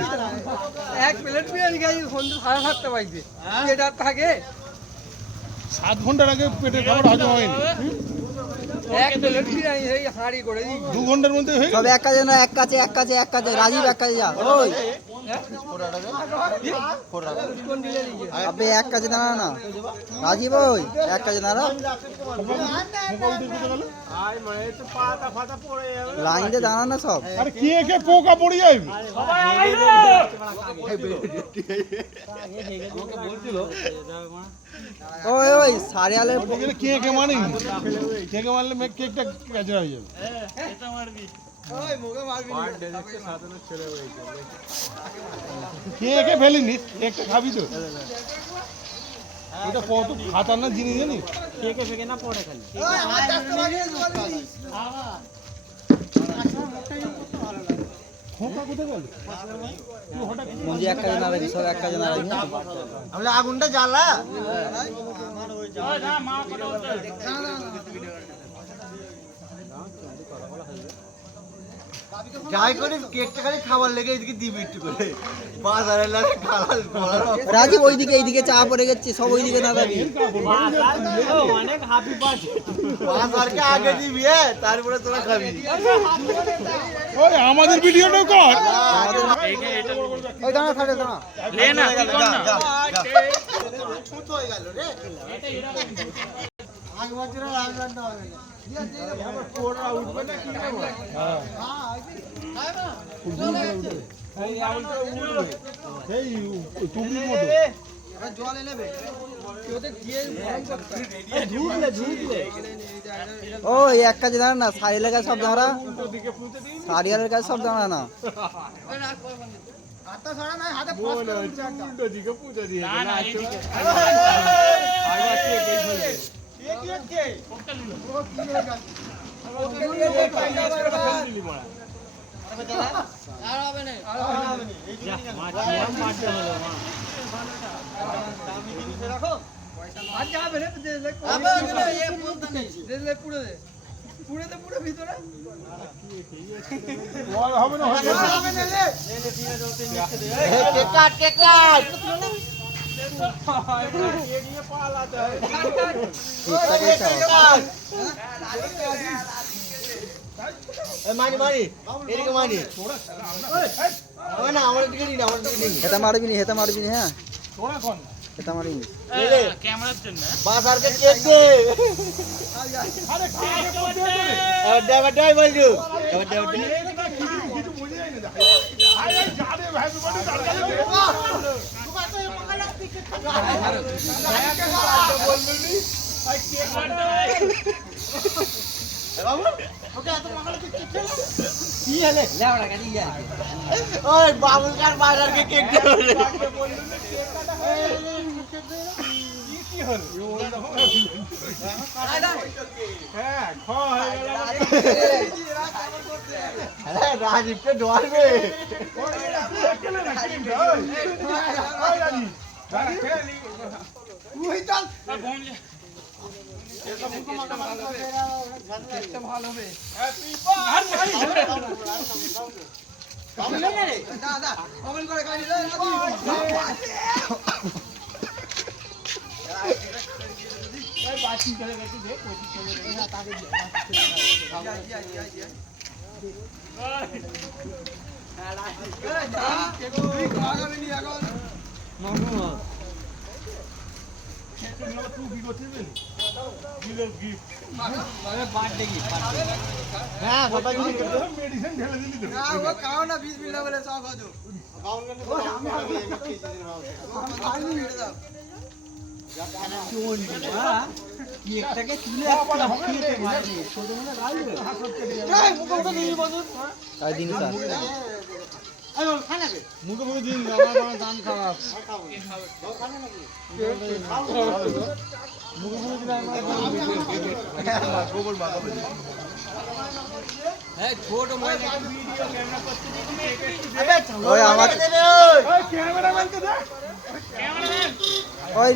নাকি? এক প্লেট বিরিয়ানি খাই সন্ধ্যে 7:30 বাজে, এটা থাকে 7 ঘন্টার আগে পেটের খাবার হজম হয়নি, এক প্লেট বিরিয়ানি এই হাঁড়ি করে দিই 2 ঘন্টার মধ্যে হয়ে গেল। সব এক কাজে না, এক কাজে রাজীব এক কাজে যা। ওই আবে এক কাজে দাঁড়া না রাজীব, ওই এক কাজে দাঁড়া, লাইনে দাঁড়া না সব। আরে কে পোকা পড়ে যাবে। ওই ওই সারিয়ালের কে মানেনি, কে মারলে কেকটা কাজরা হয়ে যাবে। কে ফেলিনি, একটা খাবি তো। এটা কত খাতারনাক জিনিস জানি। মুঞ্জি এক কাজে না রাখি, সব এক কাজে না রাখি। আমরা আগুনটা জ্বালা যাই করে কেকটা খালি খাবার লেগে এদিকে দিবি একটু করে বাজারে লাগে খালাল রাজীব ওইদিকে এইদিকে চা পড়ে গেছে, সব ওইদিকে না রাখি। অনেক হ্যাপি বার্থডে বাজারকে আগে দিবি তারপরে তোরা খাবি। ওই আমাদের ভিডিওটাও কর। ওই দাঁড়া থাকে দাঁড়া লে না কি কর না ছুট হয়ে গেল রে আগে বছর রাজবান না হবে না কোড়া উঠবে না কি হবে। হ্যাঁ এই আউলটা উঠবে এই টুপির মতো জল এনেবে ওতে দিয়ে ঝুঁকলে ওই এক কাজে দাঁড়া না, সারিয়ালের কাছে সব দাঁড়া, সারিয়ালের কাছে সব দাঁড়া না। হাতটা ছড়া নাই, হাতে ফস করে উঠছে একটা। উল্টো দিকে পুজো দিয়ে না না এদিকে আগে কে ফেলবে। কে কি হচ্ছে কোকটা নিল ও কি হয়ে গেল ওকে নিয়ে পয়সা করবা আর হবে না এই জিনিস মা কিরাম মারতে হলো মা দামি জিনিস রাখো আর যাবে রে দিলে আবে এ বলতে নেই দিলে পুরো দে পুরো ভিতরে ওই হবে না হবে না রে কেক কাট কেক কাট মানি মানি এদিকে মানি না আমার দিকে দিন আমার দিকে দিন হেতা মারবি নি, হেতা মারবি নি, হ্যাঁ তোরা কোন হেতা মারবি নি। ক্যামেরার জন্য বাজারকে কেক দে আরে কেক করতে দে এবার দেই বলজু এবার দেই কিছু বুঝে যায় না। আরে জানে হ্যাপি বার্থডে তার কাছে ওই বাবুলকার বাজারকে কেক দে হ্যাঁ খাওয়া হয়ে গেল। আরে রাজীবকে ডরবে ভালো হবে দাদা কমেন্ট করে খাই দিলে হ্যাঁ সবাই মেডিসিন ঢেলে দিলি তো। খাও না 20 মিনিট বলে সব খাও কেকটাকে তুলে তাই দিন স্যার মুখে মুখে দিন আমার আমার দান খারাপ। মুখে মুখে দিলে আমার গোবর বাগাবে। ছোট মোবাইল ওই আমার ওই ক্যামেরাম্যানকে দে। ওই